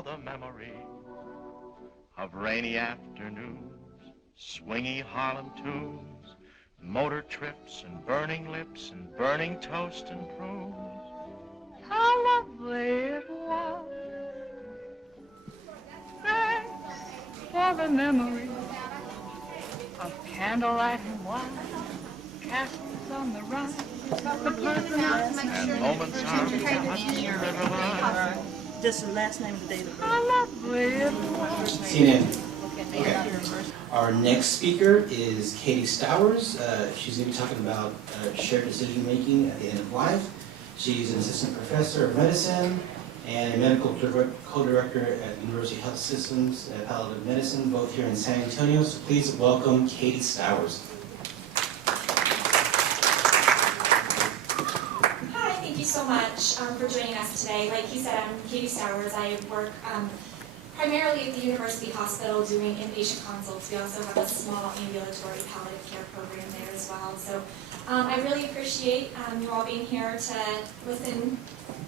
recall the memory of rainy afternoons, swingy Harlem tunes, motor trips and burning lips and burning toast and prunes. How lovely it was. Thanks for the memory of candlelight and wine, castles on the Rhine, and moments on the Hudson River line. Just the last name of the day. How lovely it was. CNN. Okay. Our next speaker is Katie Stowers. She's going to be talking about shared decision making at the end of life. She's an assistant professor of medicine and a medical co-director at University Health Systems at Palliative Medicine, both here in San Antonio. So please welcome Katie Stowers. Hi, thank you so much for joining us today. Like he said, I'm Katie Stowers. I work primarily at the University Hospital doing inpatient consults. We also have a small ambulatory palliative care program there as well. So I really appreciate you all being here to listen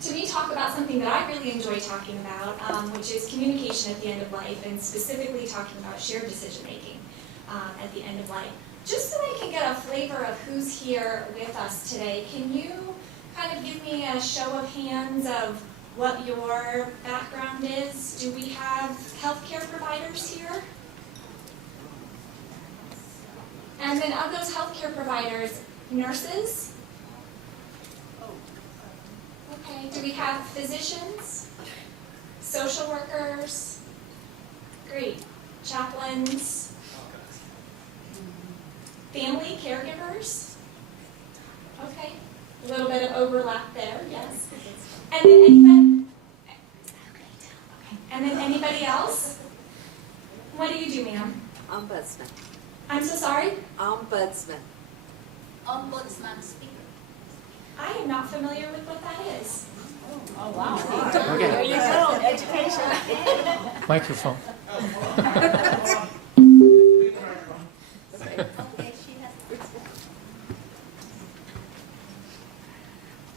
to me talk about something that I really enjoy talking about, which is communication at the end of life, and specifically talking about shared decision making at the end of life. Just so I can get a flavor of who's here with us today, can you kind of give me a show of hands of what your background is? Do we have healthcare providers here? And then of those healthcare providers, nurses? Okay, do we have physicians? Social workers? Great. Chaplains? Family caregivers? Okay, a little bit of overlap there, yes. And then anybody? And then anybody else? What do you do, ma'am? Ombudsman. I'm so sorry? Ombudsman. Ombudsman speaker. I am not familiar with what that is. Oh, wow. Okay. There you go, education. Microphone.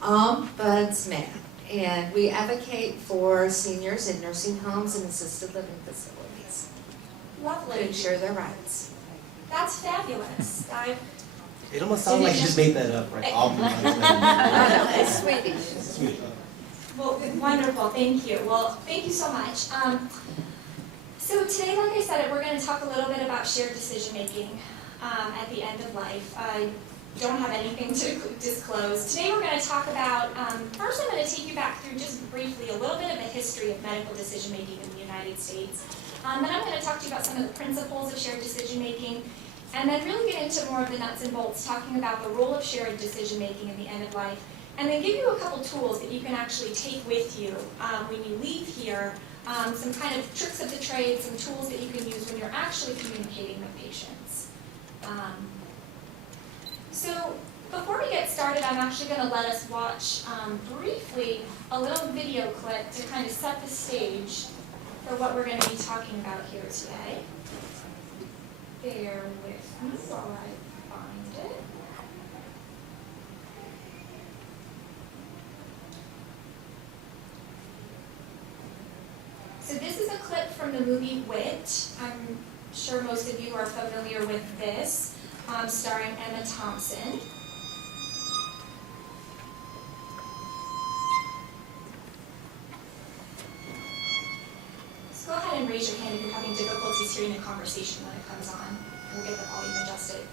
Ombudsman. And we advocate for seniors in nursing homes and assisted living facilities to Lovely. ensure their rights. That's fabulous. It almost sounds like you just made that up, right? It's Swedish. Sweet. Well, wonderful. Thank you. Well, thank you so much. So today, like I said, we're going to talk a little bit about shared decision making at the end of life. I don't have anything to disclose. Today we're going to talk about, first I'm going to take you back through just briefly a little bit of the history of medical decision making in the United States. Then I'm going to talk to you about some of the principles of shared decision making, and then really get into more of the nuts and bolts, talking about the role of shared decision making in the end of life, and then give you a couple tools that you can actually take with you when you leave here, some kind of tricks of the trade, some tools that you can use when you're actually communicating with patients. So before we get started, I'm actually going to let us watch briefly a little video clip to kind of set the stage for what we're going to be talking about here today. Bear with me while I find it. So this is a clip from the movie Wit. I'm sure most of you are familiar with this. Starring Emma Thompson. So go ahead and raise your hand if you're having difficulties hearing the conversation when it comes on. We'll get the volume adjusted.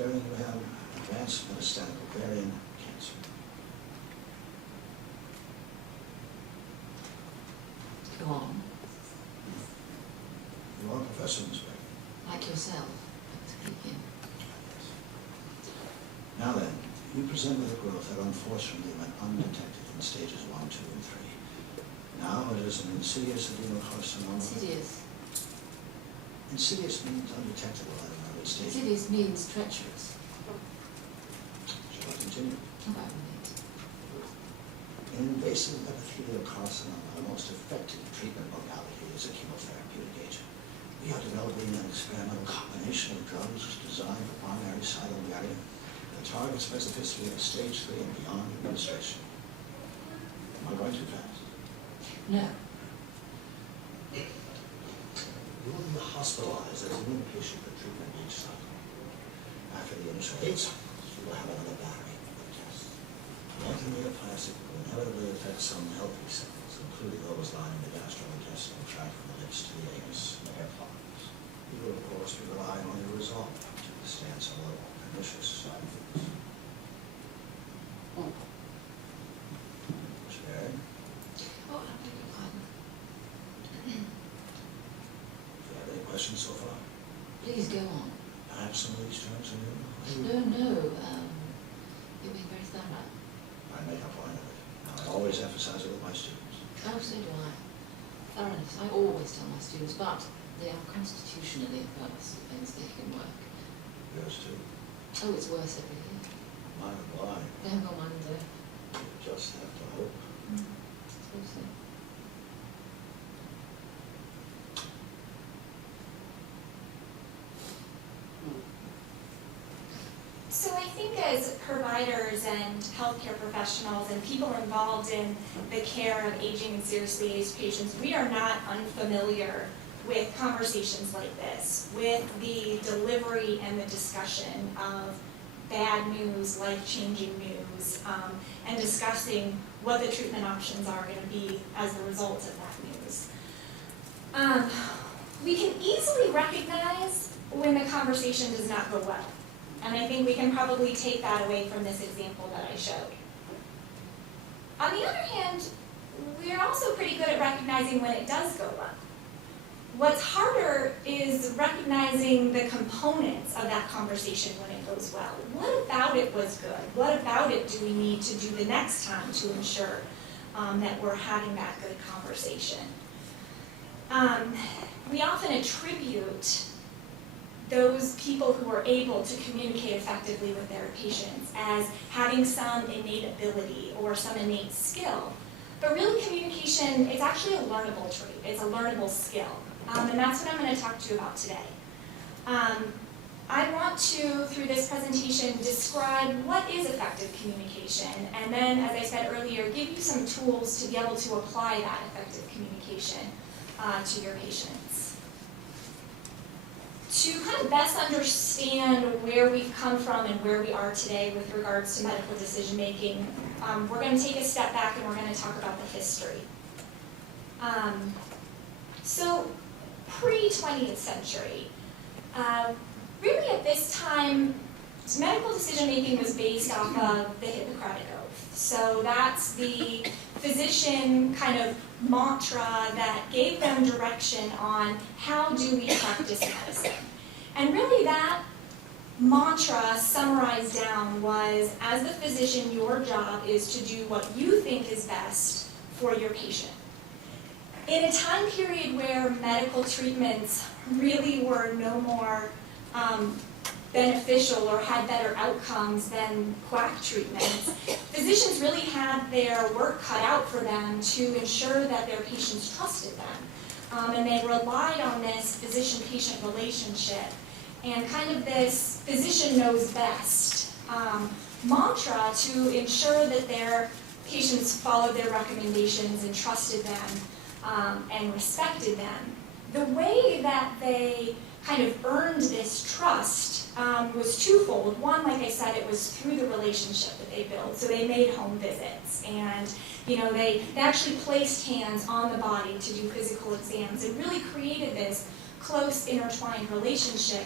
Ovarian, you have advanced metastatic ovarian cancer. Go on. You are a professor, Ms. Beck. Like yourself. Speaking. Now then, you present with a growth that unfortunately went undetected in stages 1, 2, and 3. Now it is an insidious adenocarcinoma. Insidious. Insidious means undetectable at an early stage. Insidious means treacherous. Shall I continue? Environment. invasive epithelial carcinoma, the most effective treatment modality is a chemotherapeutic agent. We are developing an experimental combination of drugs designed for primary silent barrier that target specificity of stage 3 and beyond administration. Am I going too fast? No. You will be hospitalized as an inpatient for treatment each cycle. After the initial 8 cycles, you will have another battery of tests. Antineoplastic will inevitably affect some healthy cells, including those lining the gastrointestinal tract from the lips to the anus and the hair follicles. You will, of course, be relying on your resolve to withstand some of the pernicious side effects. Geri-Ed, Oh, I beg your pardon. do you have any questions so far? Please go on. Perhaps some of these terms are new? No, you're being very thorough. I make a point of it. Now, I always emphasize it with my students. Oh, so do I. Thoroughness, I always tell my students, but they are constitutionally averse to things they can work. Yours too. Oh, it's worse every year. Mine and mine. They haven't got mine, do they? You just have to hope. I suppose so. So I think as providers and healthcare professionals and people involved in the care of aging and seriously aged patients, we are not unfamiliar with conversations like this, with the delivery and the discussion of bad news, life-changing news, and discussing what the treatment options are going to be as a result of that news. We can easily recognize when the conversation does not go well. And I think we can probably take that away from this example that I showed. On the other hand, we're also pretty good at recognizing when it does go well. What's harder is recognizing the components of that conversation when it goes well. What about it was good? What about it do we need to do the next time to ensure that we're having that good conversation? We often attribute those people who are able to communicate effectively with their patients as having some innate ability or some innate skill. But really communication is actually a learnable trait. It's a learnable skill. And that's what I'm going to talk to you about today. I want to, through this presentation, describe what is effective communication, and then, as I said earlier, give you some tools to be able to apply that effective communication to your patients. To kind of best understand where we've come from and where we are today with regards to medical decision making, we're going to take a step back and we're going to talk about the history. So, pre-20th century, really at this time, medical decision making was based off of the Hippocratic Oath. So that's the physician kind of mantra that gave them direction on how do we practice medicine. And really that mantra summarized down was, as the physician, your job is to do what you think is best for your patient. In a time period where medical treatments really were no more beneficial or had better outcomes than quack treatments, physicians really had their work cut out for them to ensure that their patients trusted them. And they relied on this physician-patient relationship and kind of this physician knows best mantra to ensure that their patients followed their recommendations and trusted them and respected them. The way that they kind of earned this trust was twofold. One, like I said, it was through the relationship that they built. So they made home visits, and they actually placed hands on the body to do physical exams and really created this close intertwined relationship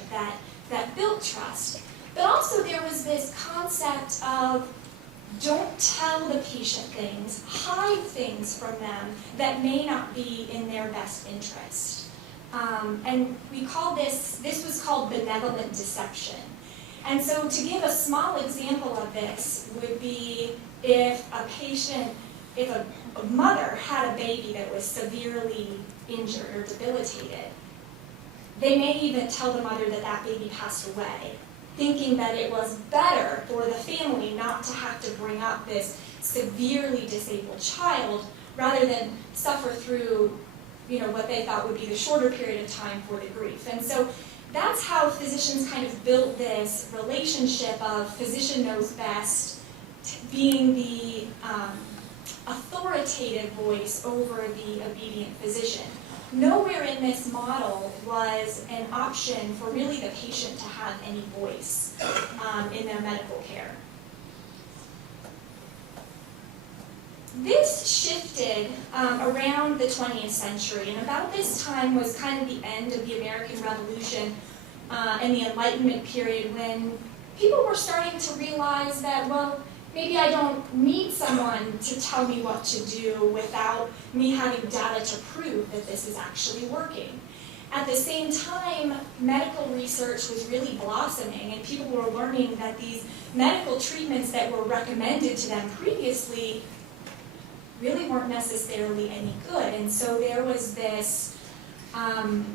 that built trust. But also there was this concept of don't tell the patient things, hide things from them that may not be in their best interest. And we call this was called benevolent deception. And so to give a small example of this would be if a mother had a baby that was severely injured or debilitated, they may even tell the mother that that baby passed away, thinking that it was better for the family not to have to bring up this severely disabled child rather than suffer through, what they thought would be the shorter period of time for the grief. And so that's how physicians kind of built this relationship of physician knows best being the authoritative voice over the obedient physician. Nowhere in this model was an option for really the patient to have any voice in their medical care. This shifted around the 20th century, and about this time was kind of the end of the American Revolution and the Enlightenment period, when people were starting to realize that, well, maybe I don't need someone to tell me what to do without me having data to prove that this is actually working. At the same time, medical research was really blossoming, and people were learning that these medical treatments that were recommended to them previously really weren't necessarily any good. And so there was this kind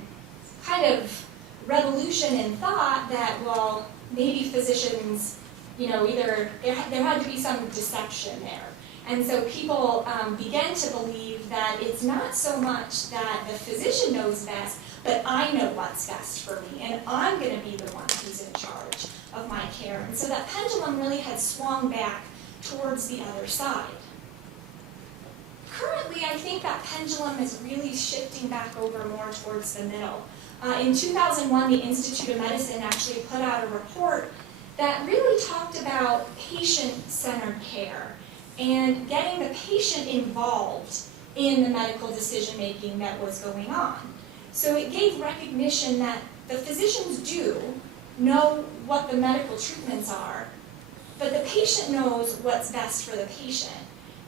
of revolution in thought that, well, maybe physicians, either there had to be some deception there. And so people began to believe that it's not so much that the physician knows best, but I know what's best for me, and I'm going to be the one who's in charge of my care. And so that pendulum really had swung back towards the other side. Currently, I think that pendulum is really shifting back over more towards the middle. In 2001, the Institute of Medicine actually put out a report that really talked about patient-centered care and getting the patient involved in the medical decision-making that was going on. So it gave recognition that the physicians do know what the medical treatments are, but the patient knows what's best for the patient.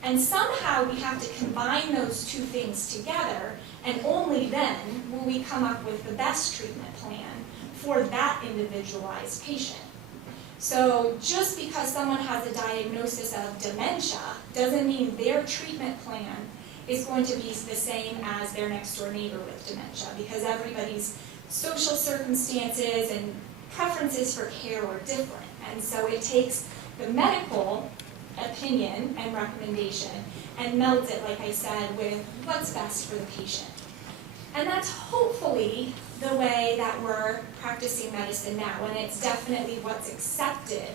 And somehow we have to combine those two things together, and only then will we come up with the best treatment plan for that individualized patient. So just because someone has a diagnosis of dementia doesn't mean their treatment plan is going to be the same as their next door neighbor with dementia, because everybody's social circumstances and preferences for care are different. And so it takes the medical opinion and recommendation and melds it, like I said, with what's best for the patient. And that's hopefully the way that we're practicing medicine now, and it's definitely what's accepted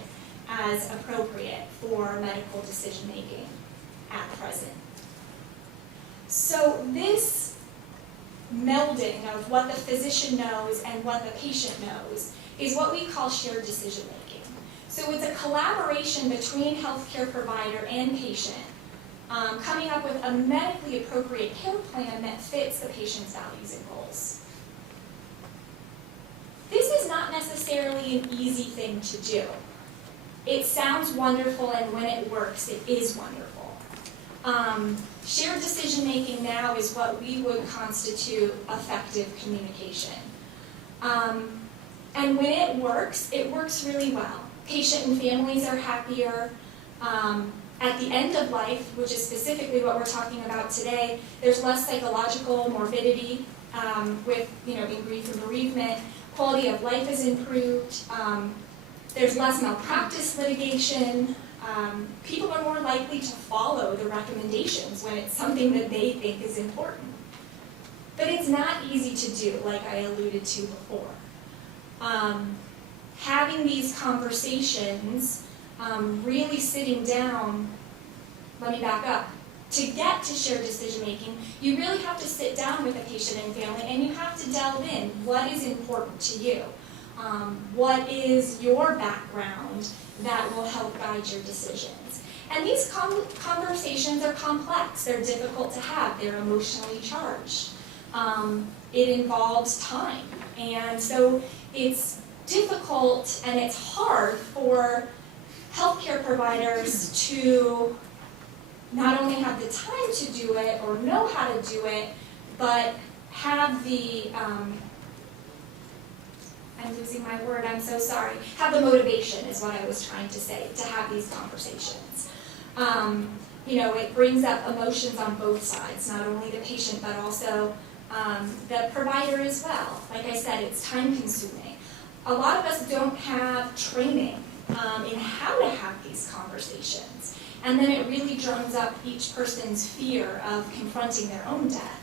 as appropriate for medical decision making at present. So this melding of what the physician knows and what the patient knows is what we call shared decision making. So it's a collaboration between healthcare provider and patient, coming up with a medically appropriate care plan that fits the patient's values and goals. This is not necessarily an easy thing to do. It sounds wonderful, and when it works, it is wonderful. Shared decision-making now is what we would constitute effective communication. And when it works really well. Patient and families are happier. At the end of life, which is specifically what we're talking about today, there's less psychological morbidity with, in grief and bereavement. Quality of life is improved. There's less malpractice litigation. People are more likely to follow the recommendations when it's something that they think is important. But it's not easy to do, like I alluded to before. Having these conversations, really sitting down, let me back up. To get to shared decision making, you really have to sit down with the patient and family, and you have to delve in. What is important to you? What is your background that will help guide your decisions? And these conversations are complex. They're difficult to have. They're emotionally charged. It involves time. And so it's difficult and it's hard for healthcare providers to not only have the time to do it or know how to do it, but have the, I'm losing my word, I'm so sorry, have the motivation is what I was trying to say, to have these conversations. It brings up emotions on both sides, not only the patient, but also the provider as well. Like I said, it's time consuming. A lot of us don't have training in how to have these conversations. And then it really drums up each person's fear of confronting their own death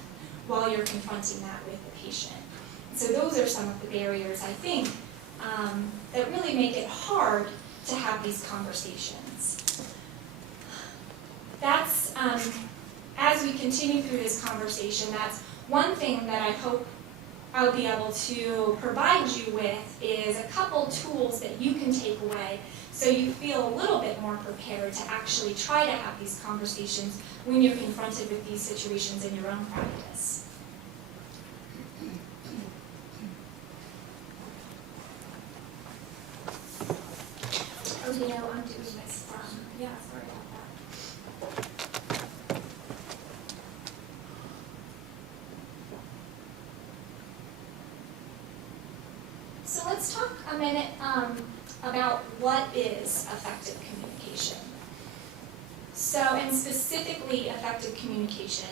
while you're confronting that with the patient. So those are some of the barriers, I think, that really make it hard to have these conversations. That's, as we continue through this conversation, that's one thing that I hope I'll be able to provide you with is a couple tools that you can take away so you feel a little bit more prepared to actually try to have these conversations when you're confronted with these situations in your own practice. Oh, you know, I'm doing this from, yeah, sorry about that. So let's talk a minute about what is effective communication. So, and specifically effective communication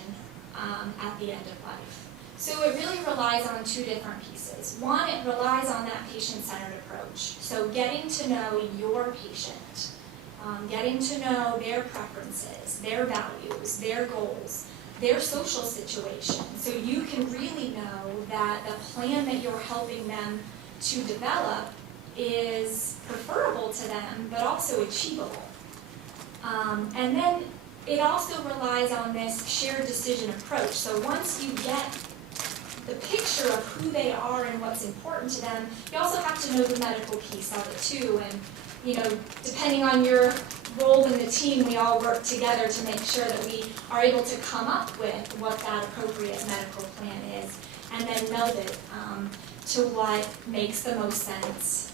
at the end of life. So it really relies on two different pieces. One, it relies on that patient-centered approach. So getting to know your patient, getting to know their preferences, their values, their goals, their social situation. So you can really know that the plan that you're helping them to develop is preferable to them, but also achievable. And then it also relies on this shared decision approach. So once you get the picture of who they are and what's important to them, you also have to know the medical piece of it too. And, you know, depending on your role in the team, we all work together to make sure that we are able to come up with what that appropriate medical plan is, and then meld it to what makes the most sense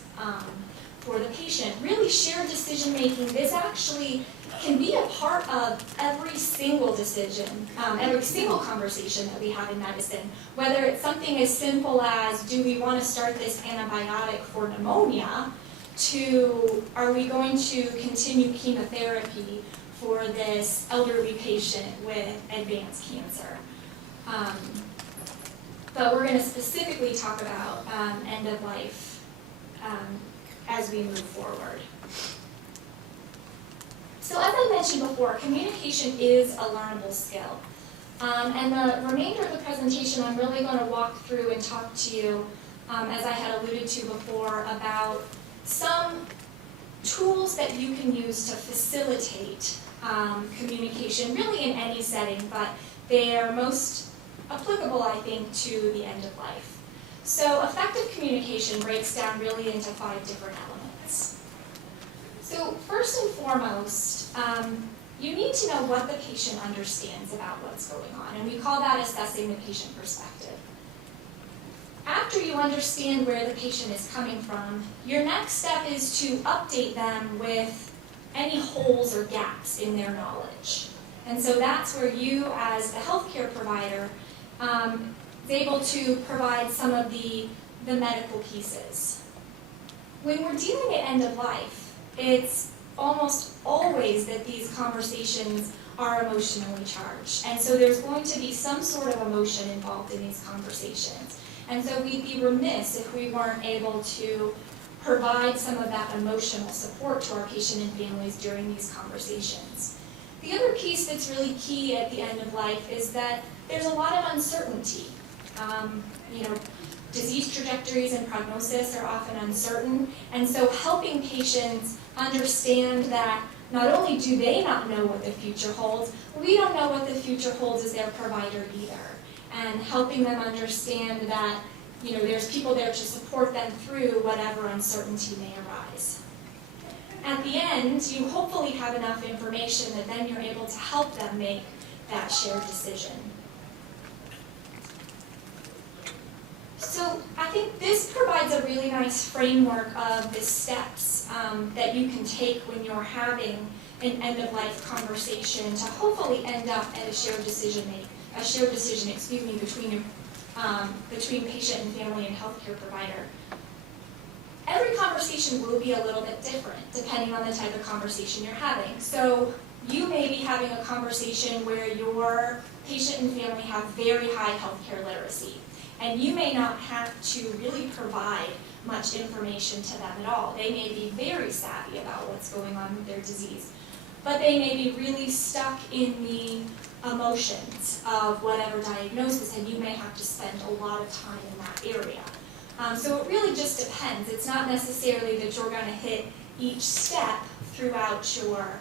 for the patient. Really, shared decision making, this actually can be a part of every single decision, every single conversation that we have in medicine, whether it's something as simple as, do we want to start this antibiotic for pneumonia, to, are we going to continue chemotherapy for this elderly patient with advanced cancer. But we're going to specifically talk about end of life as we move forward. So as I mentioned before, communication is a learnable skill. And the remainder of the presentation, I'm really going to walk through and talk to you, as I had alluded to before, about some tools that you can use to facilitate communication, really in any setting, but they are most applicable, I think, to the end of life. So effective communication breaks down really into 5 different elements. So first and foremost, you need to know what the patient understands about what's going on, and we call that assessing the patient perspective. After you understand where the patient is coming from, your next step is to update them with any holes or gaps in their knowledge. And so that's where you, as the healthcare provider, is able to provide some of the medical pieces. When we're dealing at end of life, it's almost always that these conversations are emotionally charged. And so there's going to be some sort of emotion involved in these conversations. And so we'd be remiss if we weren't able to provide some of that emotional support to our patient and families during these conversations. The other piece that's really key at the end of life is that there's a lot of uncertainty. Disease trajectories and prognosis are often uncertain, and so helping patients understand that not only do they not know what the future holds, we don't know what the future holds as their provider either. And helping them understand that, there's people there to support them through whatever uncertainty may arise. At the end, you hopefully have enough information that then you're able to help them make that shared decision. So I think this provides a really nice framework of the steps that you can take when you're having an end-of-life conversation to hopefully end up at a shared decision between patient and family and healthcare provider. Every conversation will be a little bit different depending on the type of conversation you're having. So you may be having a conversation where your patient and family have very high healthcare literacy, and you may not have to really provide much information to them at all. They may be very savvy about what's going on with their disease. but they may be really stuck in the emotions of whatever diagnosis, and you may have to spend a lot of time in that area. So it really just depends. It's not necessarily that you're going to hit each step throughout your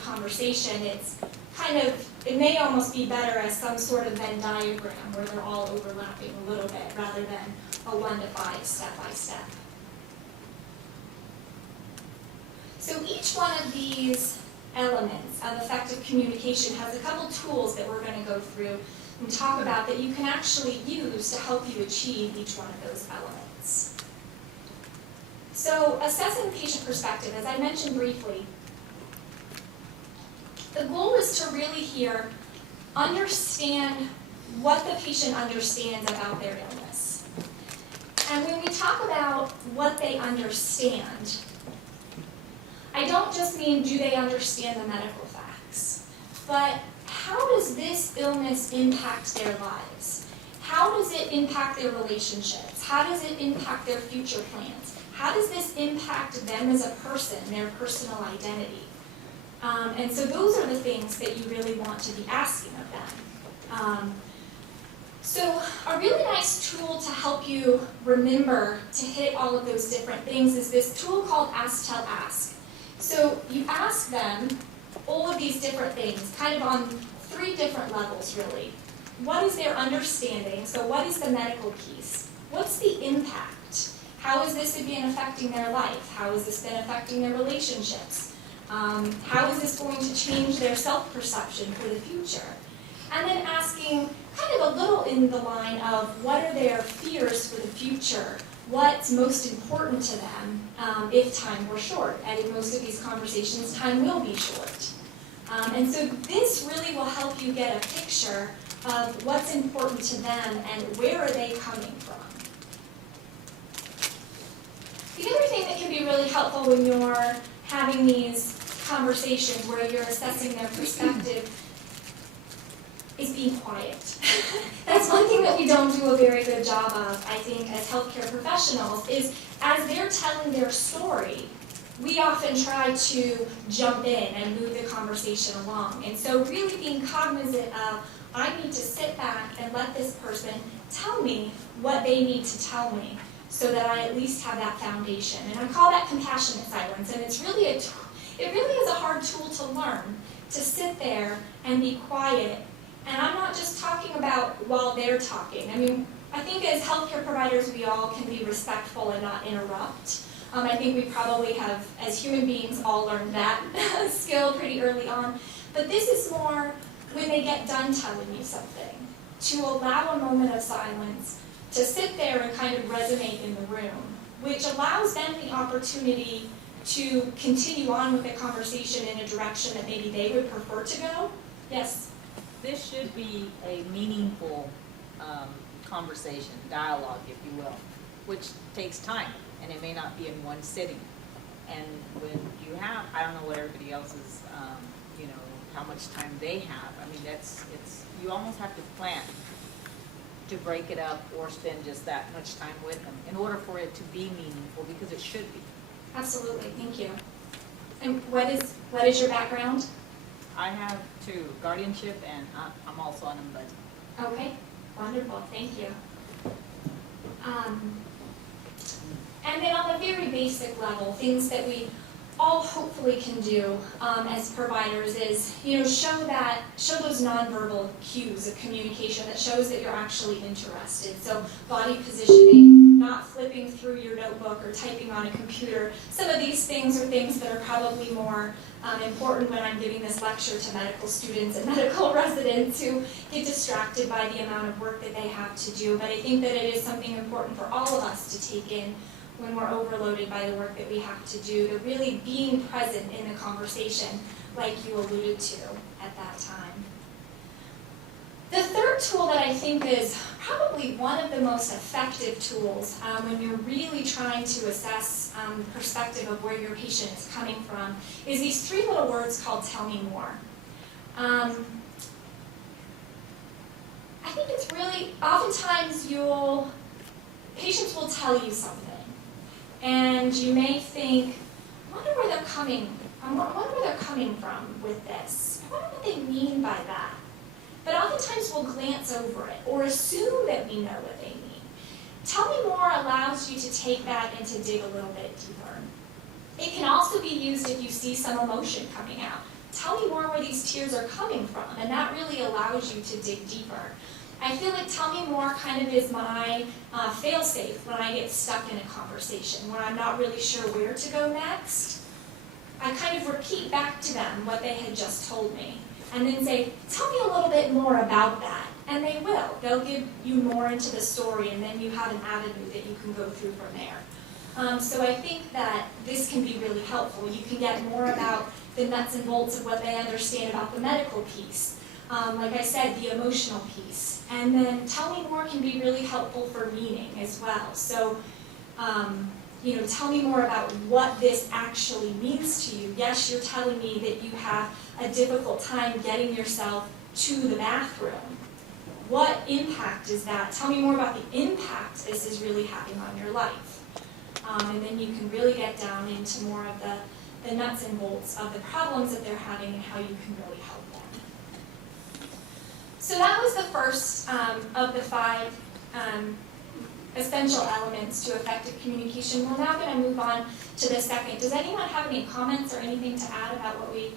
conversation. It's kind of, it may almost be better as some sort of Venn diagram where they're all overlapping a little bit rather than a 1 to 5 step by step. So each one of these elements of effective communication has a couple tools that we're going to go through and talk about that you can actually use to help you achieve each one of those elements. So assessing patient perspective, as I mentioned briefly, the goal is to really here understand what the patient understands about their illness. And when we talk about what they understand, I don't just mean do they understand the medical facts, but how does this illness impact their lives? How does it impact their relationships? How does it impact their future plans? How does this impact them as a person, their personal identity? And so those are the things that you really want to be asking of them. So a really nice tool to help you remember to hit all of those different things is this tool called Ask, Tell, Ask. So you ask them all of these different things, kind of on 3 different levels really. What is their understanding? So what is the medical piece? What's the impact? How has this been affecting their life? How has this been affecting their relationships? How is this going to change their self-perception for the future? And then asking kind of a little in the line of what are their fears for the future? What's most important to them if time were short? And in most of these conversations, time will be short. And so this really will help you get a picture of what's important to them and where are they coming from. The other thing that can be really helpful when you're having these conversations where you're assessing their perspective is being quiet. That's one thing that we don't do a very good job of, I think, as healthcare professionals, is as they're telling their story, we often try to jump in and move the conversation along. And so really being cognizant of, I need to sit back and let this person tell me what they need to tell me so that I at least have that foundation. And I call that compassionate silence. And it's really it really is a hard tool to learn, to sit there and be quiet. And I'm not just talking about while they're talking. I mean, I think as healthcare providers, we all can be respectful and not interrupt. I think we probably have, as human beings, all learned that skill pretty early on. But this is more when they get done telling you something, to allow a moment of silence, to sit there and kind of resonate in the room, which allows them the opportunity to continue on with the conversation in a direction that maybe they would prefer to go. Yes? This should be a meaningful conversation, dialogue, if you will, which takes time, and it may not be in one sitting. And when you have, I don't know what everybody else's, how much time they have. I mean, you almost have to plan to break it up or spend just that much time with them in order for it to be meaningful, because it should be. Absolutely, thank you. And what is your background? I have 2, guardianship, and I'm also on ombudsman. Okay, wonderful, thank you. And then on the very basic level, things that we all hopefully can do as providers is, show those nonverbal cues of communication that shows that you're actually interested. So body positioning, not flipping through your notebook or typing on a computer. Some of these things are things that are probably more important when I'm giving this lecture to medical students and medical residents who get distracted by the amount of work that they have to do. But I think that it is something important for all of us to take in when we're overloaded by the work that we have to do, to really being present in the conversation like you alluded to at that time. The third tool that I think is probably one of the most effective tools when you're really trying to assess the perspective of where your patient is coming from is these 3 little words called tell me more. I think it's really, oftentimes patients will tell you something. And you may think, I wonder where they're coming I wonder where they're coming from with this. I wonder what they mean by that. But oftentimes we'll glance over it or assume that we know what they mean. Tell me more allows you to take that and to dig a little bit deeper. It can also be used if you see some emotion coming out. Tell me more where these tears are coming from, and that really allows you to dig deeper. I feel like tell me more kind of is my fail-safe when I get stuck in a conversation, when I'm not really sure where to go next. I kind of repeat back to them what they had just told me, and then say, tell me a little bit more about that. And they will. They'll give you more into the story, and then you have an avenue that you can go through from there. So I think that this can be really helpful. You can get more about the nuts and bolts of what they understand about the medical piece. Like I said, the emotional piece. And then tell me more can be really helpful for meaning as well. So, tell me more about what this actually means to you. Yes, you're telling me that you have a difficult time getting yourself to the bathroom. What impact is that? Tell me more about the impact this is really having on your life. And then you can really get down into more of the nuts and bolts of the problems that they're having and how you can really help them. So that was the first of the 5 essential elements to effective communication. We're now going to move on to the second. Does anyone have any comments or anything to add about what we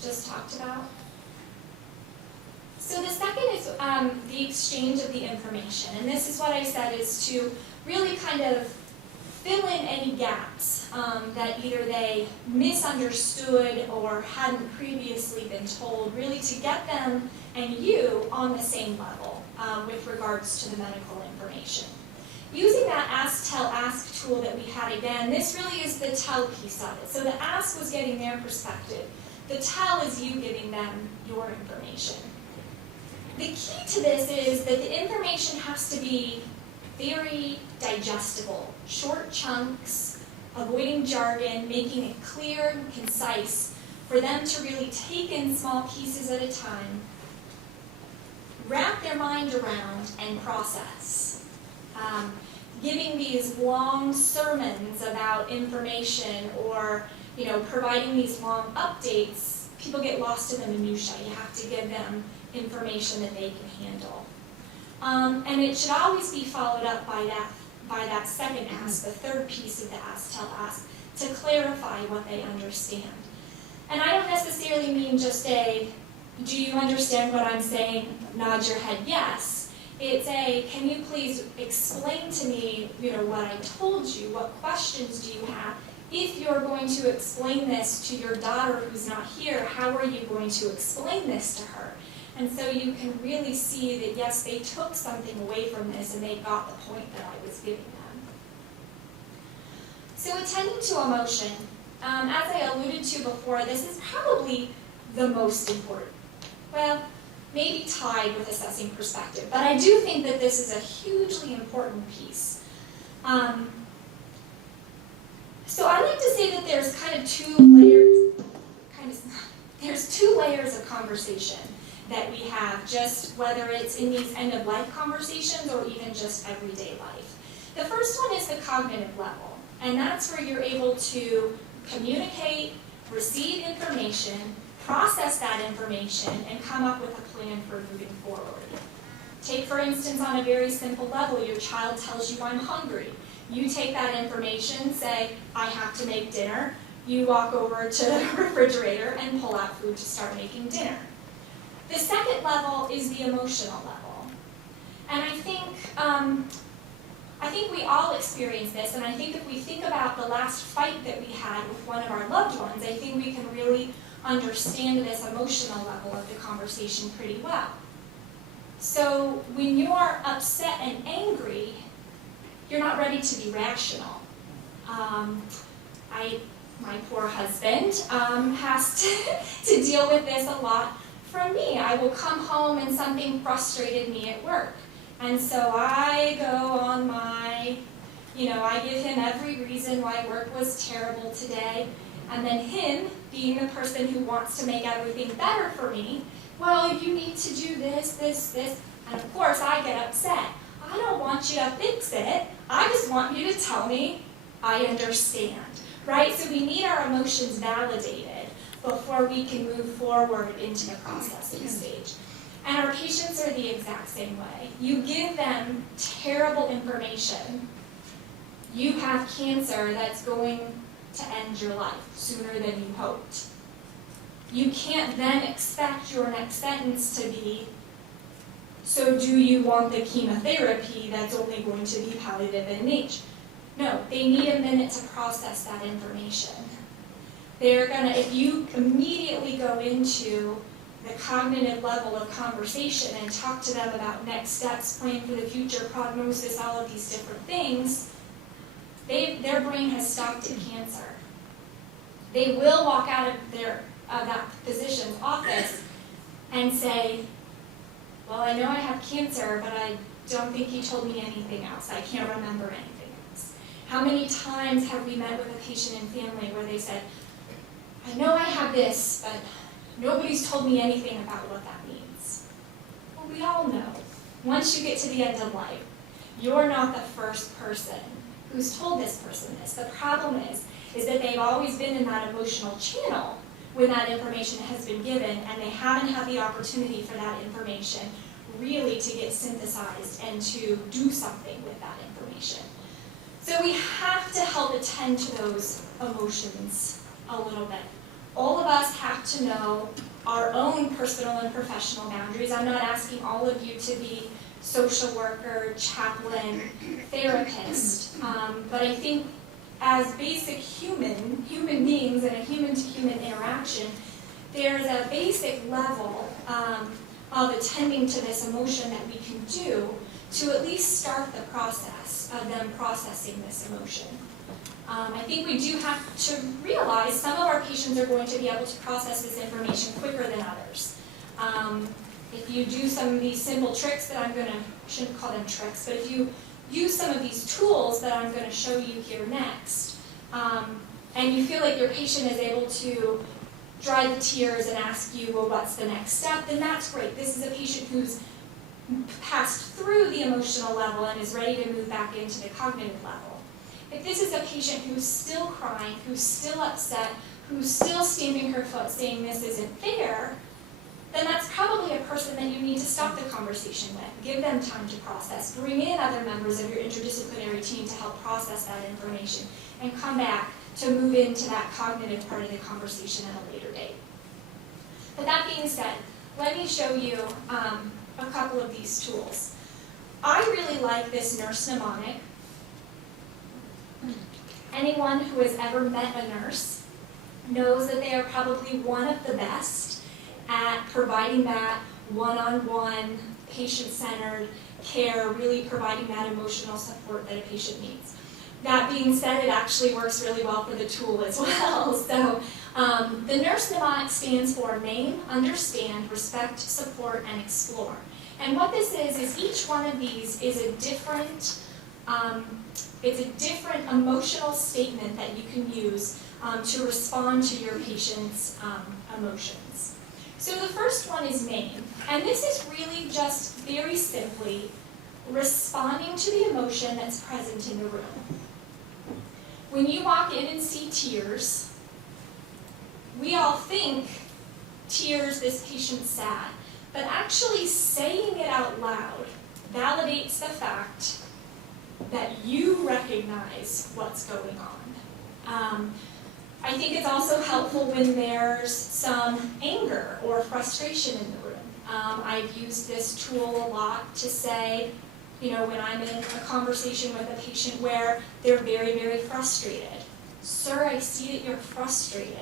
just talked about? So the second is the exchange of the information. And this is what I said is to really kind of fill in any gaps that either they misunderstood or hadn't previously been told, really to get them and you on the same level with regards to the medical information. Using that ask, tell, ask tool that we had again, this really is the tell piece of it. So the ask was getting their perspective. The tell is you giving them your information. The key to this is that the information has to be very digestible, short chunks, avoiding jargon, making it clear and concise for them to really take in small pieces at a time, wrap their mind around, and process. Giving these long sermons about information or providing these long updates, people get lost in the minutiae. You have to give them information that they can handle. And it should always be followed up by that second ask, the third piece of the ask, tell, ask, to clarify what they understand. And I don't necessarily mean just a, do you understand what I'm saying? Nod your head yes. It's a, can you please explain to me, what I told you? What questions do you have? If you're going to explain this to your daughter who's not here, how are you going to explain this to her? And so you can really see that, yes, they took something away from this and they got the point that I was giving them. So attending to emotion, as I alluded to before, this is probably the most important. Well, maybe tied with assessing perspective, but I do think that this is a hugely important piece. So I like to say that there's kind of there's two layers of conversation that we have, just whether it's in these end-of-life conversations or even just everyday life. The first one is the cognitive level, and that's where you're able to communicate, receive information, process that information, and come up with a plan for moving forward. Take, for instance, on a very simple level, your child tells you, I'm hungry. You take that information, say, I have to make dinner. You walk over to the refrigerator and pull out food to start making dinner. The second level is the emotional level. And I think we all experience this, and I think if we think about the last fight that we had with one of our loved ones, I think we can really understand this emotional level of the conversation pretty well. So when you're upset and angry, you're not ready to be rational. My poor husband has to deal with this a lot from me. I will come home and something frustrated me at work. And so I go on I give him every reason why work was terrible today. And then him, being the person who wants to make everything better for me, well, you need to do this, this, this. And of course, I get upset. I don't want you to fix it. I just want you to tell me I understand. right? So we need our emotions validated before we can move forward into the processing stage. And our patients are the exact same way. You give them terrible information. You have cancer that's going to end your life sooner than you hoped. You can't then expect your next sentence to be, so do you want the chemotherapy that's only going to be palliative in nature? No, they need a minute to process that information. They're gonna, if you immediately go into the cognitive level of conversation and talk to them about next steps, plan for the future, prognosis, all of these different things, their brain has stopped at cancer. They will walk out of that physician's office and say, well, I know I have cancer, but I don't think he told me anything else. I can't remember anything else. How many times have we met with a patient and family where they said, I know I have this, but nobody's told me anything about what that means. Well, we all know. Once you get to the end of life, you're not the first person who's told this person this. The problem is that they've always been in that emotional channel when that information has been given, and they haven't had the opportunity for that information really to get synthesized and to do something with that information. So we have to help attend to those emotions a little bit. All of us have to know our own personal and professional boundaries. I'm not asking all of you to be social worker, chaplain, therapist, but I think as basic human beings in a human-to-human interaction, there's a basic level of attending to this emotion that we can do to at least start the process of them processing this emotion. I think we do have to realize some of our patients are going to be able to process this information quicker than others. If you do some of these simple tricks that I shouldn't call them tricks, but if you use some of these tools that I'm going to show you here next, and you feel like your patient is able to dry the tears and ask you, well, what's the next step, then that's great. This is a patient who's passed through the emotional level and is ready to move back into the cognitive level. If this is a patient who's still crying, who's still upset, who's still stamping her foot saying this isn't fair, then that's probably a person that you need to stop the conversation with. Give them time to process. Bring in other members of your interdisciplinary team to help process that information and come back to move into that cognitive part of the conversation at a later date. But that being said, let me show you a couple of these tools. I really like this nurse mnemonic. Anyone who has ever met a nurse knows that they are probably one of the best at providing that one-on-one, patient-centered care, really providing that emotional support that a patient needs. That being said, it actually works really well for the tool as well. So the nurse mnemonic stands for name, understand, respect, support, and explore. And what this is each one of these is a different emotional statement that you can use to respond to your patient's emotions. So the first one is name, and this is really just very simply responding to the emotion that's present in the room. When you walk in and see tears, we all think tears, this patient's sad, but actually saying it out loud validates the fact that you recognize what's going on. I think it's also helpful when there's some anger or frustration in the room. I've used this tool a lot to say, when I'm in a conversation with a patient where they're very, very frustrated. Sir, I see that you're frustrated.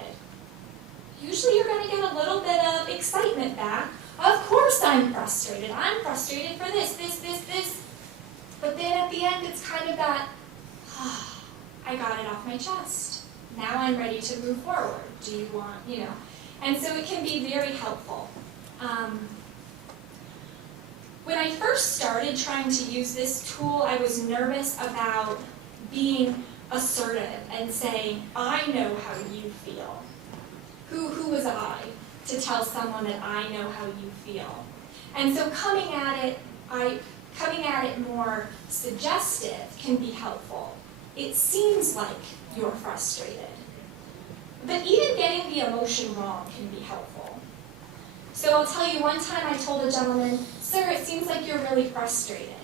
Usually you're going to get a little bit of excitement back. Of course I'm frustrated. I'm frustrated for this. But then at the end it's kind of that, I got it off my chest. Now I'm ready to move forward. Do you want, And so it can be very helpful. When I first started trying to use this tool, I was nervous about being assertive and saying, I know how you feel. Who was I to tell someone that I know how you feel? And so coming at it more suggestive can be helpful. it seems like you're frustrated. But even getting the emotion wrong can be helpful. So I'll tell you, one time I told a gentleman, "Sir, it seems like you're really frustrated."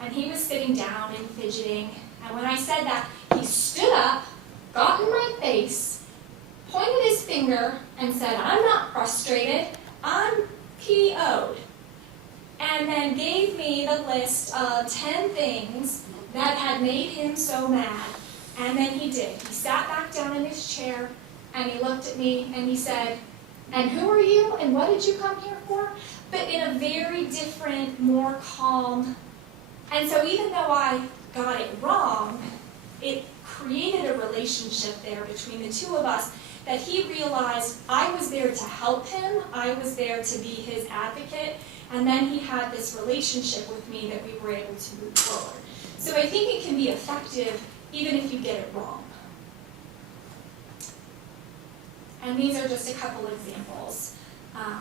And he was sitting down and fidgeting, and when I said that, he stood up, got in my face, pointed his finger, and said, "I'm not frustrated, I'm PO'd." And then gave me the list of 10 things that had made him so mad. And then he did. He sat back down in his chair, and he looked at me, and he said, "And who are you, and what did you come here for?" But in a very different, more calm. And so even though I got it wrong, it created a relationship there between the two of us that he realized I was there to help him, I was there to be his advocate, and then he had this relationship with me that we were able to move forward. So I think it can be effective even if you get it wrong. And these are just a couple examples,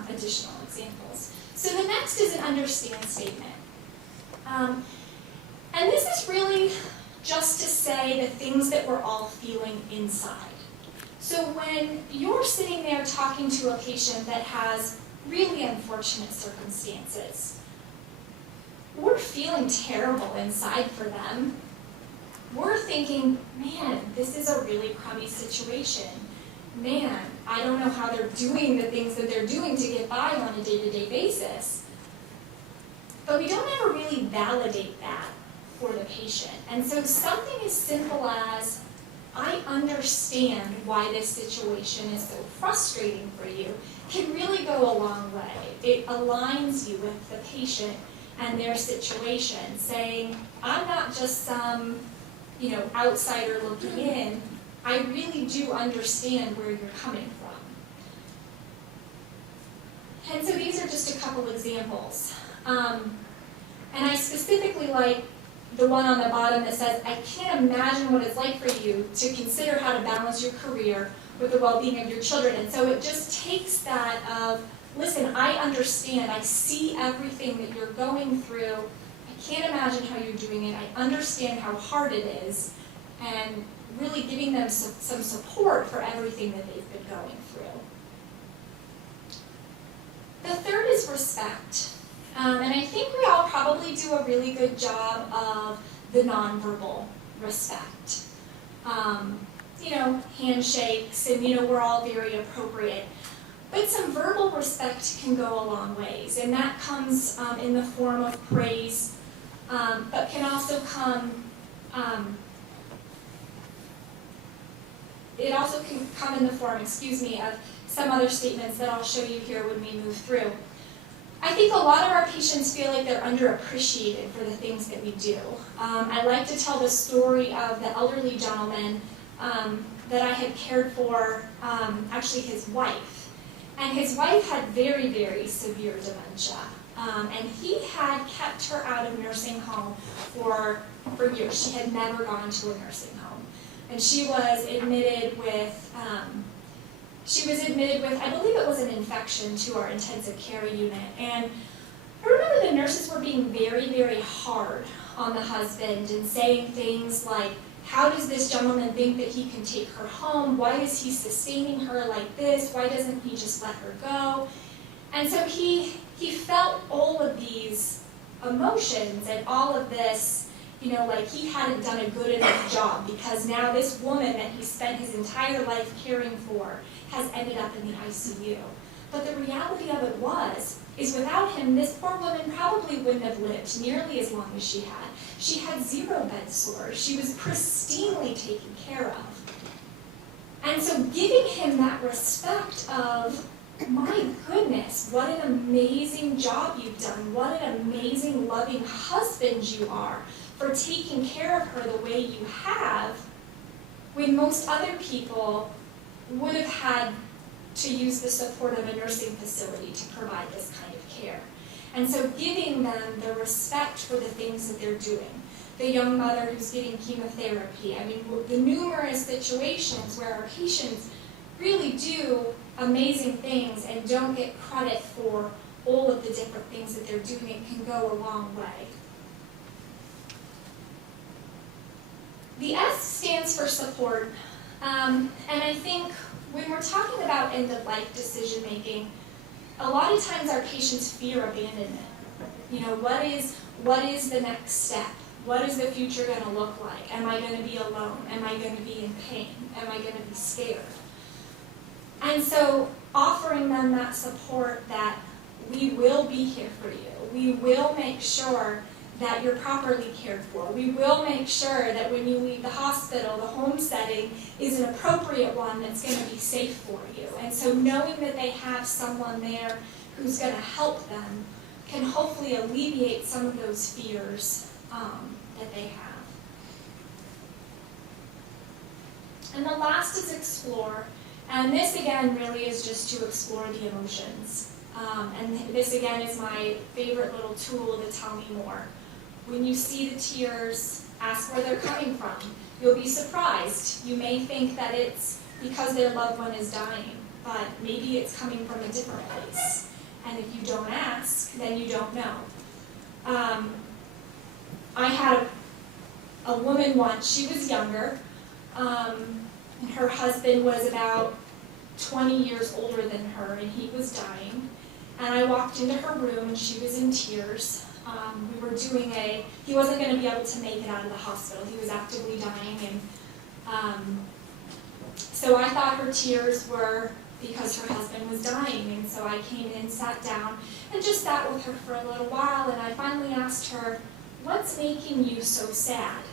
additional examples. So the next is an understand statement. And this is really just to say the things that we're all feeling inside. So when you're sitting there talking to a patient that has really unfortunate circumstances, we're feeling terrible inside for them. We're thinking, man, this is a really crummy situation. Man, I don't know how they're doing the things that they're doing to get by on a day-to-day basis. But we don't ever really validate that for the patient. And so something as simple as, I understand why this situation is so frustrating for you, can really go a long way. It aligns you with the patient and their situation, saying, I'm not just some, outsider looking in. I really do understand where you're coming from. And so these are just a couple examples. And I specifically like the one on the bottom that says, I can't imagine what it's like for you to consider how to balance your career with the well-being of your children. And so it just takes that of, listen, I understand, I see everything that you're going through. I can't imagine how you're doing it. I understand how hard it is. And really giving them some support for everything that they've been going through. The third is respect. And I think we all probably do a really good job of the nonverbal respect. Handshakes, and we're all very appropriate. But some verbal respect can go a long ways, and that comes in the form of praise, but can also come, it also can come in the form, of some other statements that I'll show you here when we move through. I think a lot of our patients feel like they're underappreciated for the things that we do. I like to tell the story of the elderly gentleman that I had cared for, actually his wife. And his wife had very, very severe dementia. And he had kept her out of nursing home for years. She had never gone to a nursing home. And she was admitted with, I believe it was an infection to our intensive care unit. And I remember the nurses were being very, very hard on the husband and saying things like, how does this gentleman think that he can take her home? Why is he sustaining her like this? Why doesn't he just let her go? And so he felt all of these emotions and all of this, like he hadn't done a good enough job because now this woman that he spent his entire life caring for has ended up in the ICU. But the reality of it is without him, this poor woman probably wouldn't have lived nearly as long as she had. She had 0 bed sores. She was pristinely taken care of. And so giving him that respect of, my goodness, what an amazing job you've done. What an amazing, loving husband you are for taking care of her the way you have, when most other people would have had to use the support of a nursing facility to provide this kind of care. And so giving them the respect for the things that they're doing. The young mother who's getting chemotherapy. The numerous situations where our patients really do amazing things and don't get credit for all of the different things that they're doing, it can go a long way. The S stands for support, and I think when we're talking about end-of-life decision-making, a lot of times our patients fear abandonment. You know, what is the next step? What is the future going to look like? Am I going to be alone? Am I going to be in pain? Am I going to be scared? And so offering them that support that we will be here for you. We will make sure that you're properly cared for. We will make sure that when you leave the hospital, the home setting is an appropriate one that's going to be safe for you. And so knowing that they have someone there who's going to help them can hopefully alleviate some of those fears that they have. And the last is explore. And this again really is just to explore the emotions. And this again is my favorite little tool to tell me more. When you see the tears, ask where they're coming from. You'll be surprised. You may think that it's because their loved one is dying, but maybe it's coming from a different place. And if you don't ask, then you don't know. I had a woman once, she was younger, and her husband was about 20 years older than her, and he was dying. And I walked into her room, and she was in tears. We were doing he wasn't going to be able to make it out of the hospital. He was actively dying, and so I thought her tears were because her husband was dying. And so I came in, sat down, and just sat with her for a little while, and I finally asked her, "What's making you so sad?"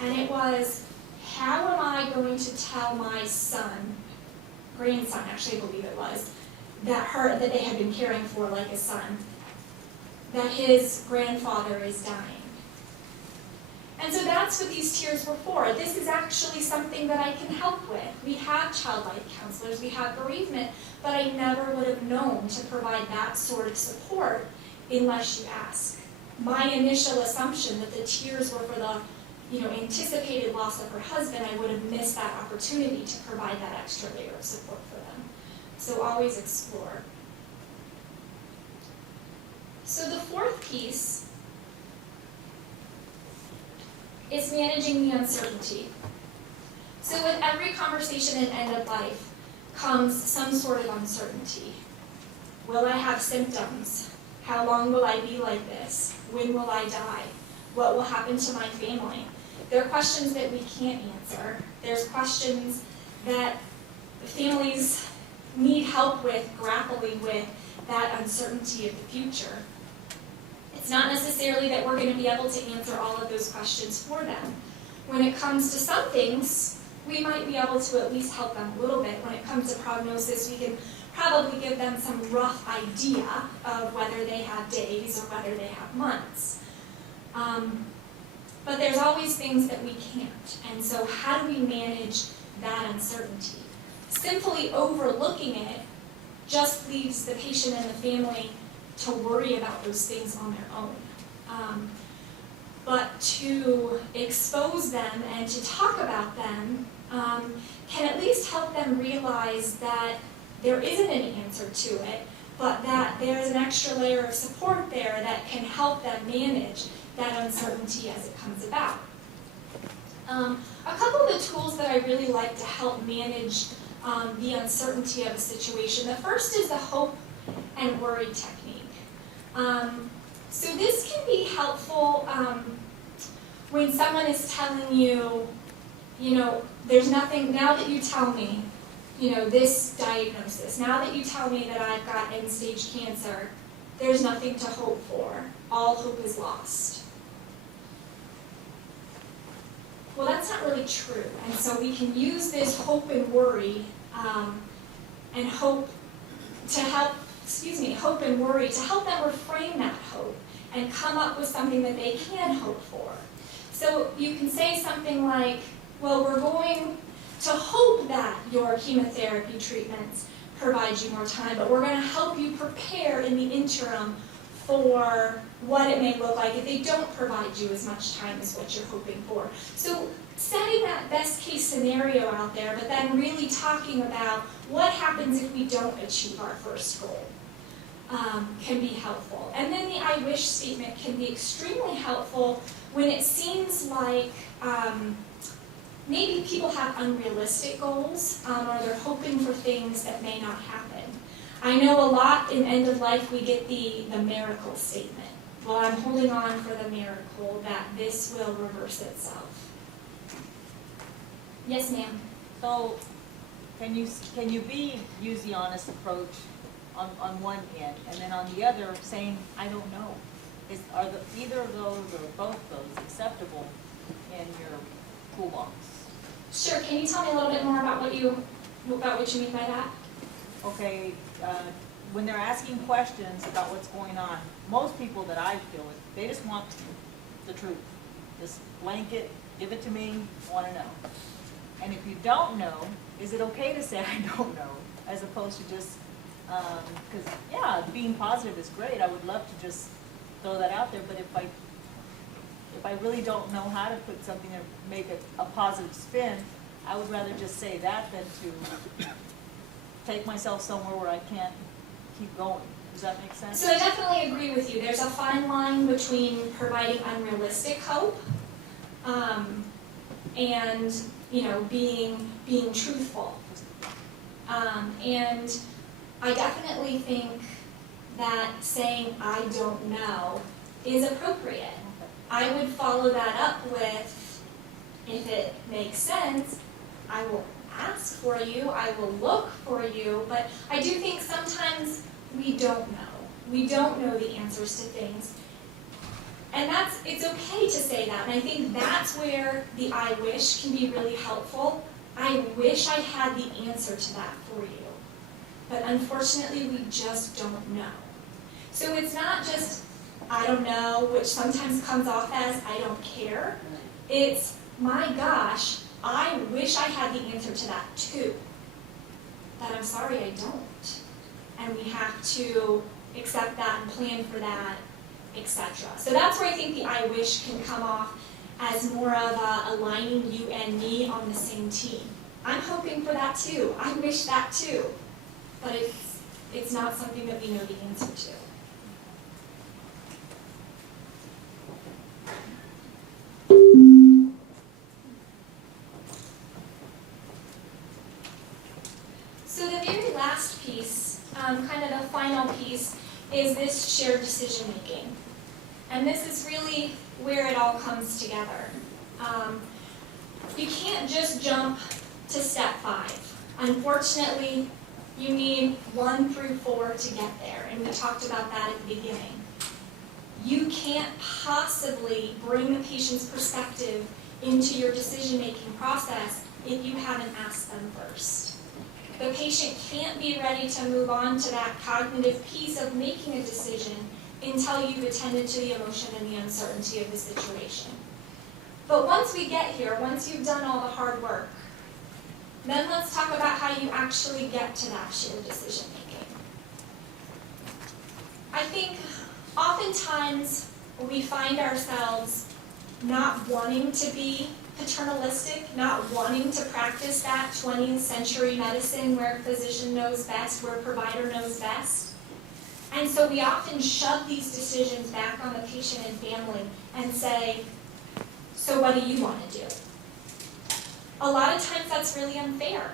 And it was, how am I going to tell my grandson actually I believe it was, that they had been caring for like a son, that his grandfather is dying. And so that's what these tears were for. This is actually something that I can help with. We have child life counselors, we have bereavement, but I never would have known to provide that sort of support unless you ask. My initial assumption that the tears were for the anticipated loss of her husband, I would have missed that opportunity to provide that extra layer of support for them. So always explore. So the fourth piece is managing the uncertainty. So with every conversation in end of life comes some sort of uncertainty. Will I have symptoms? How long will I be like this? When will I die? What will happen to my family? There are questions that we can't answer. There's questions that families need help with, grappling with that uncertainty of the future. It's not necessarily that we're going to be able to answer all of those questions for them. When it comes to some things, we might be able to at least help them a little bit. When it comes to prognosis, we can probably give them some rough idea of whether they have days or whether they have months. But there's always things that we can't. And so how do we manage that uncertainty? Simply overlooking it just leaves the patient and the family to worry about those things on their own. But to expose them and to talk about them can at least help them realize that there isn't an answer to it, but that there's an extra layer of support there that can help them manage that uncertainty as it comes about. A couple of the tools that I really like to help manage the uncertainty of a situation. The first is the hope and worry technique. So this can be helpful when someone is telling you, there's nothing, now that you tell me, this diagnosis, now that you tell me that I've got end-stage cancer, there's nothing to hope for. All hope is lost. Well, that's not really true. And so we can use this hope and worry and hope and worry to help them reframe that hope and come up with something that they can hope for. So you can say something like, well, we're going to hope that your chemotherapy treatments provide you more time, but we're going to help you prepare in the interim for what it may look like if they don't provide you as much time as what you're hoping for. So setting that best case scenario out there, but then really talking about what happens if we don't achieve our first goal. can be helpful. And then the I wish statement can be extremely helpful when it seems like maybe people have unrealistic goals, or they're hoping for things that may not happen. I know a lot in end of life we get the miracle statement. Well, I'm holding on for the miracle that this will reverse itself. Yes, ma'am. So, can you use the honest approach on one end, and then on the other saying, I don't know? Are either of those or both those acceptable in your toolbox? Sure. Can you tell me a little bit more about what you mean by that? Okay, when they're asking questions about what's going on, most people that I deal with, they just want the truth. Just blanket, give it to me, want to know. And if you don't know, is it okay to say I don't know, as opposed to just, because yeah, being positive is great. I would love to just throw that out there, but if I really don't know how to put something and make it a positive spin, I would rather just say that than to take myself somewhere where I can't keep going. Does that make sense? So I definitely agree with you. There's a fine line between providing unrealistic hope and being truthful. And I definitely think that saying I don't know is appropriate. I would follow that up with, if it makes sense, I will ask for you, I will look for you, but I do think sometimes we don't know. We don't know the answers to things. And it's okay to say that, and I think that's where the I wish can be really helpful. I wish I had the answer to that for you. But unfortunately, we just don't know. So it's not just, I don't know, which sometimes comes off as I don't care. It's, my gosh, I wish I had the answer to that too. But I'm sorry, I don't. And we have to accept that and plan for that, etc. So that's where I think the I wish can come off as more of aligning you and me on the same team. I'm hoping for that too. I wish that too. But it's not something that we know the answer to. So the very last piece, kind of the final piece, is this shared decision making. And this is really where it all comes together. You can't just jump to step 5. Unfortunately, you need 1 through 4 to get there, and we talked about that at the beginning. You can't possibly bring the patient's perspective into your decision-making process if you haven't asked them first. The patient can't be ready to move on to that cognitive piece of making a decision until you've attended to the emotion and the uncertainty of the situation. But once we get here, once you've done all the hard work, then let's talk about how you actually get to that shared decision making. I think oftentimes we find ourselves not wanting to be paternalistic, not wanting to practice that 20th century medicine where physician knows best, where provider knows best. And so we often shove these decisions back on the patient and family and say, so what do you want to do? A lot of times that's really unfair.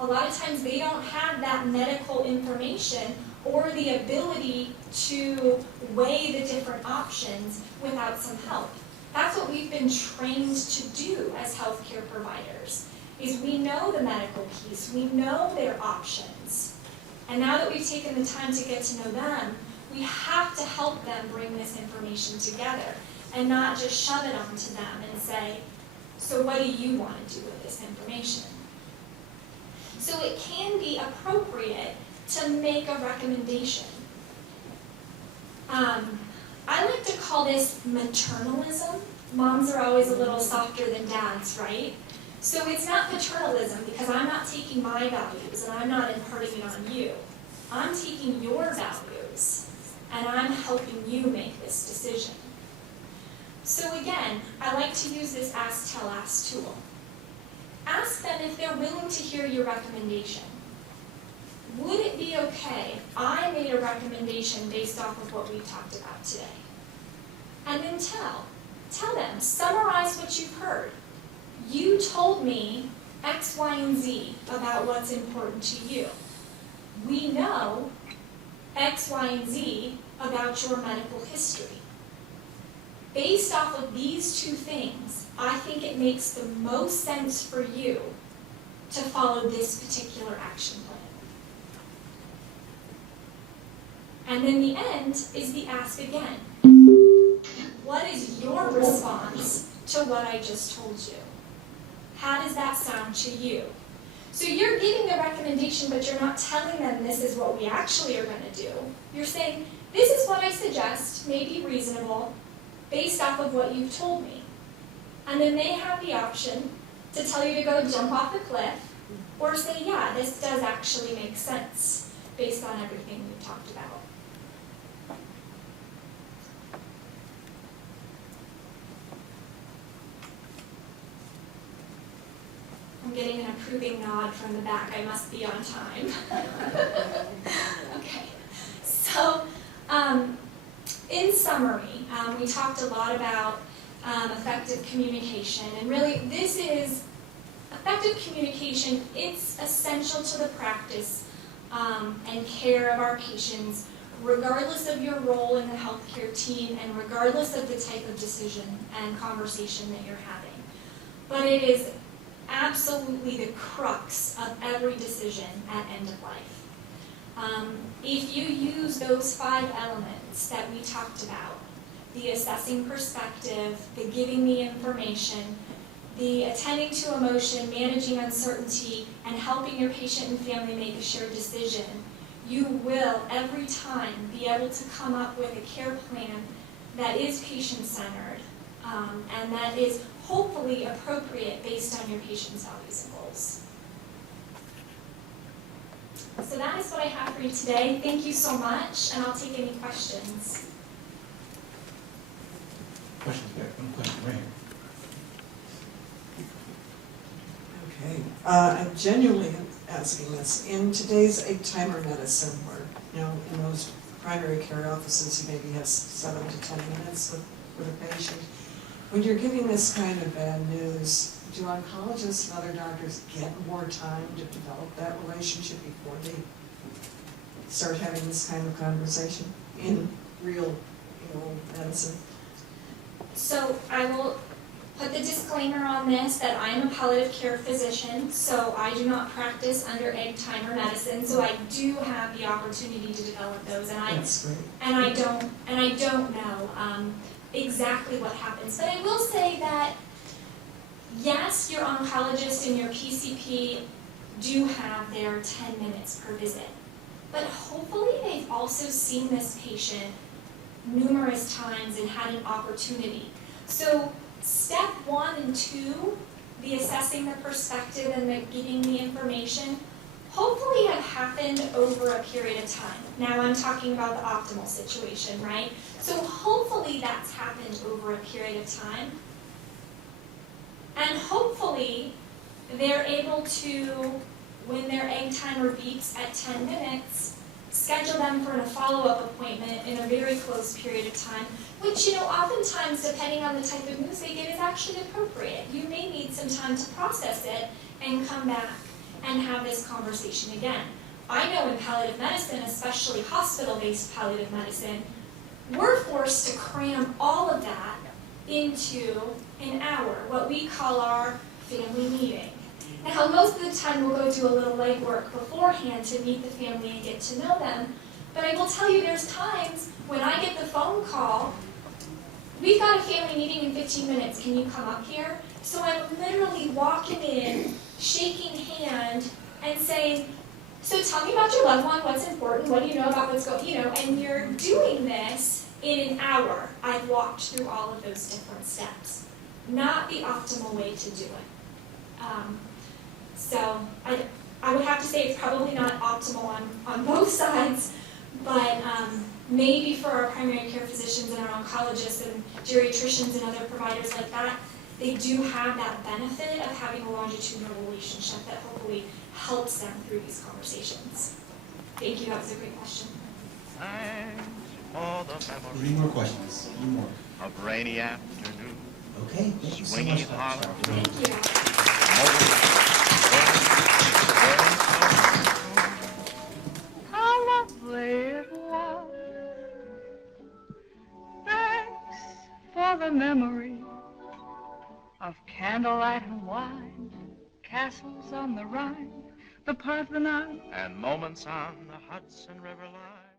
A lot of times they don't have that medical information or the ability to weigh the different options without some help. That's what we've been trained to do as healthcare providers, is we know the medical piece, we know their options. And now that we've taken the time to get to know them, we have to help them bring this information together and not just shove it onto them and say, so what do you want to do with this information? So it can be appropriate to make a recommendation. I like to call this maternalism. Moms are always a little softer than dads, right? So it's not paternalism because I'm not taking my values and I'm not imparting it on you. I'm taking your values and I'm helping you make this decision. So again, I like to use this ask, tell, ask tool. Ask them if they're willing to hear your recommendation. would it be okay if I made a recommendation based off of what we talked about today? And then tell them, summarize what you've heard. You told me X, Y, and Z about what's important to you. We know X, Y, and Z about your medical history. Based off of these two things, I think it makes the most sense for you to follow this particular action plan. And then the end is the ask again. What is your response to what I just told you? How does that sound to you? So you're giving the recommendation, but you're not telling them this is what we actually are going to do. You're saying, this is what I suggest may be reasonable based off of what you've told me. And then they have the option to tell you to go jump off a cliff or say, yeah, this does actually make sense based on everything we've talked about. I'm getting an approving nod from the back. I must be on time. Okay. So, in summary, we talked a lot about effective communication. And really, this is effective communication. It's essential to the practice and care of our patients, regardless of your role in the healthcare team and regardless of the type of decision and conversation that you're having. But it is absolutely the crux of every decision at end of life. If you use those 5 elements that we talked about, the assessing perspective, the giving the information, the attending to emotion, managing uncertainty, and helping your patient and family make a shared decision, you will every time be able to come up with a care plan that is patient-centered and that is hopefully appropriate based on your patient's values and goals. So that is what I have for you today. Thank you so much, and I'll take any questions. Questions back, one question right here. Okay, I'm genuinely asking this. In today's 8-timer medicine, where, in most primary care offices, you maybe have 7 to 10 minutes with a patient. When you're giving this kind of bad news, do oncologists and other doctors get more time to develop that relationship before they start having this kind of conversation in real, medicine? So I will put the disclaimer on this that I am a palliative care physician, so I do not practice under 8-timer medicine, so I do have the opportunity to develop those, and That's great. I don't know exactly what happens. But I will say that yes, your oncologist and your PCP do have their 10 minutes per visit, but hopefully they've also seen this patient numerous times and had an opportunity. So step 1 and 2, the assessing the perspective and the giving the information, hopefully have happened over a period of time. Now I'm talking about the optimal situation, right? So hopefully that's happened over a period of time. And hopefully they're able to, when their egg timer beeps at 10 minutes, schedule them for a follow-up appointment in a very close period of time, which, oftentimes, depending on the type of news they get, is actually appropriate. You may need some time to process it and come back and have this conversation again. I know in palliative medicine, especially hospital-based palliative medicine, we're forced to cram all of that into an hour, what we call our family meeting. Now, most of the time we'll go do a little legwork beforehand to meet the family and get to know them, but I will tell you there's times when I get the phone call, we've got a family meeting in 15 minutes, can you come up here? So I'm literally walking in, shaking hand, and saying, so tell me about your loved one, what's important, what do you know about what's going, and you're doing this in an hour. I've walked through all of those different steps. Not the optimal way to do it. So I would have to say it's probably not optimal on both sides, but maybe for our primary care physicians and our oncologists and geriatricians and other providers like that, they do have that benefit of having a longitudinal relationship that hopefully helps them through these conversations. Thank you, that was a great question. Thanks for the Any memory more questions? Any more? of rainy afternoons. Okay, thank you so Swingy much, Dr. Harlem. Stark. Thank you. How lovely it was. Thanks for the memory of candlelight and wine, castles on the Rhine, the Parthenon. And moments on the Hudson River line.